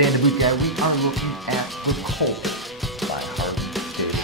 Today in the Boot Guy, we are looking at the COULTER by Harley-Davidson.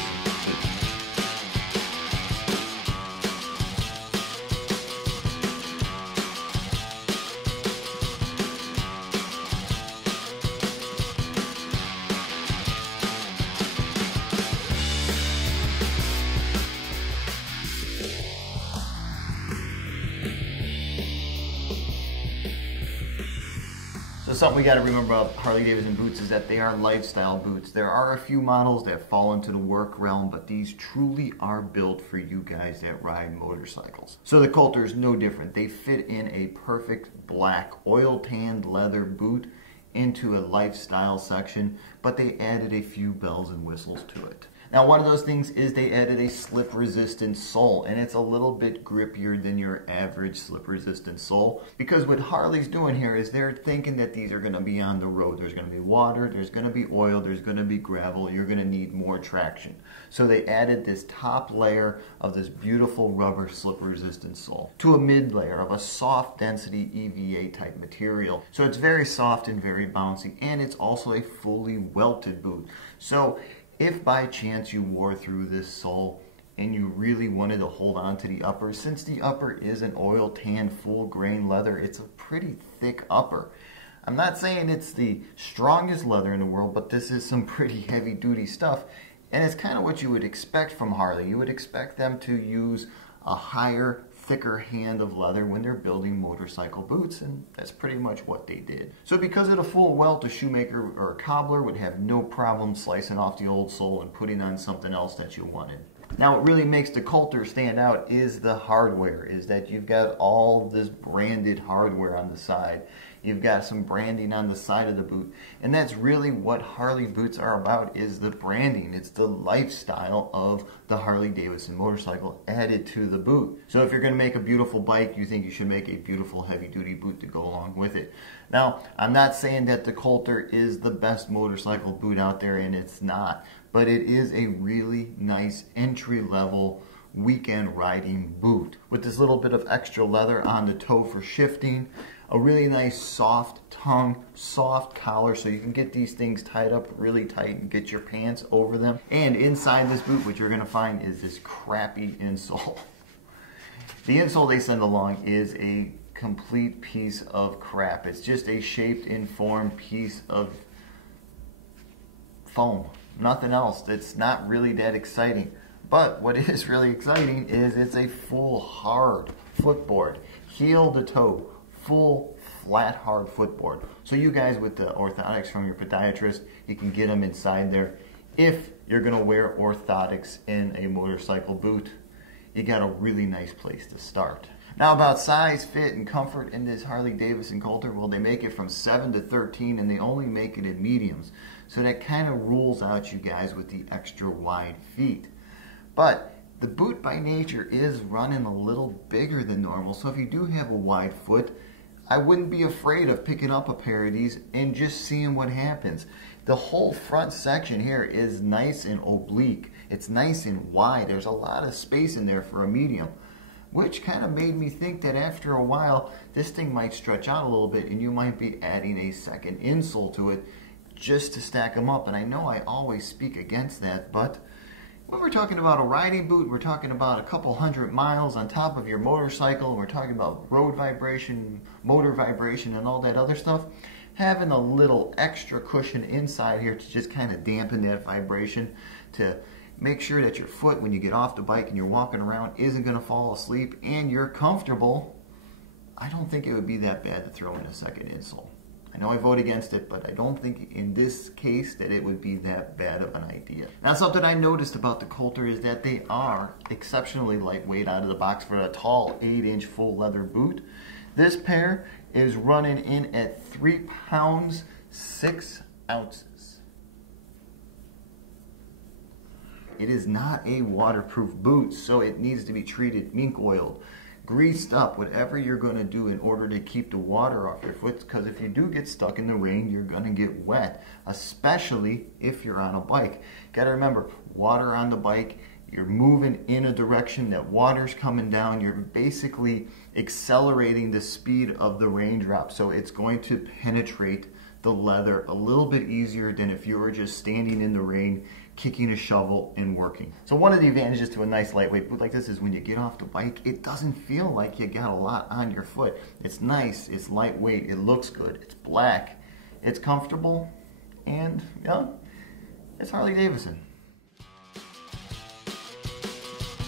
So something we got to remember about Harley-Davidson boots is that they are lifestyle boots. There are a few models that fall into the work realm, but these truly are built for you guys that ride motorcycles. So the COULTER is no different. They fit in a perfect black oil tanned leather boot into a lifestyle section, but they added a few bells and whistles to it. Now, one of those things is they added a slip-resistant sole, and it's a little bit grippier than your average slip-resistant sole, because what Harley's doing here is they're thinking that these are going to be on the road. There's going to be water, there's going to be oil, there's going to be gravel, you're going to need more traction. So they added this top layer of this beautiful rubber slip-resistant sole to a mid layer of a soft density EVA type material. So it's very soft and very bouncy, and it's also a fully welted boot. So if by chance you wore through this sole and you really wanted to hold on to the upper, since the upper is an oil tan full grain leather, it's a pretty thick upper. I'm not saying it's the strongest leather in the world, but this is some pretty heavy duty stuff, and it's kind of what you would expect from Harley. You would expect them to use a higher, thicker hand of leather when they're building motorcycle boots, and that's pretty much what they did. So because of the full welt, a shoemaker or a cobbler would have no problem slicing off the old sole and putting on something else that you wanted. Now, what really makes the COULTER stand out is the hardware, is that you've got all this branded hardware on the side. You've got some branding on the side of the boot, and that's really what Harley boots are about, is the branding. It's the lifestyle of the Harley-Davidson motorcycle added to the boot. So if you're going to make a beautiful bike, you think you should make a beautiful heavy-duty boot to go along with it. Now, I'm not saying that the COULTER is the best motorcycle boot out there, and it's not, but it is a really nice entry-level weekend riding boot with this little bit of extra leather on the toe for shifting, a really nice soft tongue, soft collar, so you can get these things tied up really tight and get your pants over them. And inside this boot, what you're going to find is this crappy insole. The insole they send along is a complete piece of crap. It's just a shaped, informed piece of foam. Nothing else. It's not really that exciting. But what is really exciting is it's a full hard footboard, heel to toe, full flat hard footboard. So you guys with the orthotics from your podiatrist, you can get them inside there. If you're going to wear orthotics in a motorcycle boot, you got a really nice place to start. Now, about size, fit, and comfort in this Harley-Davidson COULTER, well, they make it from 7 to 13, and they only make it in mediums. So that kind of rules out you guys with the extra wide feet. But the boot by nature is running a little bigger than normal, so if you do have a wide foot, I wouldn't be afraid of picking up a pair of these and just seeing what happens. The whole front section here is nice and oblique. It's nice and wide. There's a lot of space in there for a medium, which kind of made me think that after a while, this thing might stretch out a little bit and you might be adding a second insole to it just to stack them up. And I know I always speak against that, but when we're talking about a riding boot, we're talking about a couple 100 miles on top of your motorcycle, we're talking about road vibration, motor vibration, and all that other stuff. Having a little extra cushion inside here to just kind of dampen that vibration, to make sure that your foot, when you get off the bike and you're walking around, isn't going to fall asleep and you're comfortable, I don't think it would be that bad to throw in a second insole. I know I vote against it, but I don't think in this case that it would be that bad of an idea. Now, something I noticed about the COULTER is that they are exceptionally lightweight out of the box for a tall 8-inch full leather boot. This pair is running in at 3 pounds 6 ounces. It is not a waterproof boot, so it needs to be treated, mink oiled, greased up, whatever you're going to do in order to keep the water off your foot, because if you do get stuck in the rain, you're going to get wet, especially if you're on a bike. Got to remember, water on the bike, you're moving in a direction that water's coming down, you're basically accelerating the speed of the raindrop, so it's going to penetrate the leather a little bit easier than if you were just standing in the rain, kicking a shovel and working. So one of the advantages to a nice lightweight boot like this is when you get off the bike, it doesn't feel like you got a lot on your foot. It's nice, it's lightweight, it looks good, it's black, it's comfortable, and yeah, it's Harley-Davidson.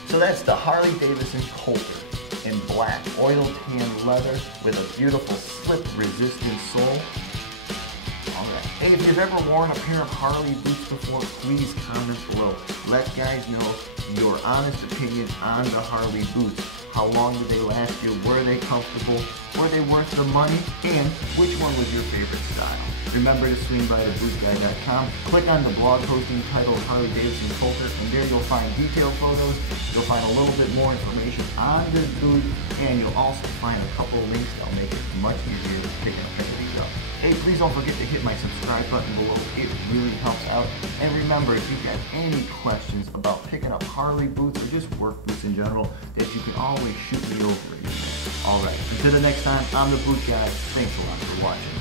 So that's the Harley-Davidson COULTER in black oil tan leather with a beautiful slip-resistant sole. Alright, hey, if you've ever worn a pair of Harley boots before, please comment below. Let guys know your honest opinion on the Harley boots. How long did they last you? Were they comfortable? Were they worth the money? And which one was your favorite style? Remember to swing by TheBootGuy.com. Click on the blog post entitled Harley-Davidson COULTER, and there you'll find detailed photos. You'll find a little bit more information on this boot, and you'll also find a couple of links that'll make it much easier to pick these up. Hey, please don't forget to hit my subscribe button below. It really helps out. And remember, if you've got any questions about picking up Harley boots or just work boots in general, that you can always shoot me over. Alright, until the next time, I'm the Boot Guy. Thanks a lot for watching.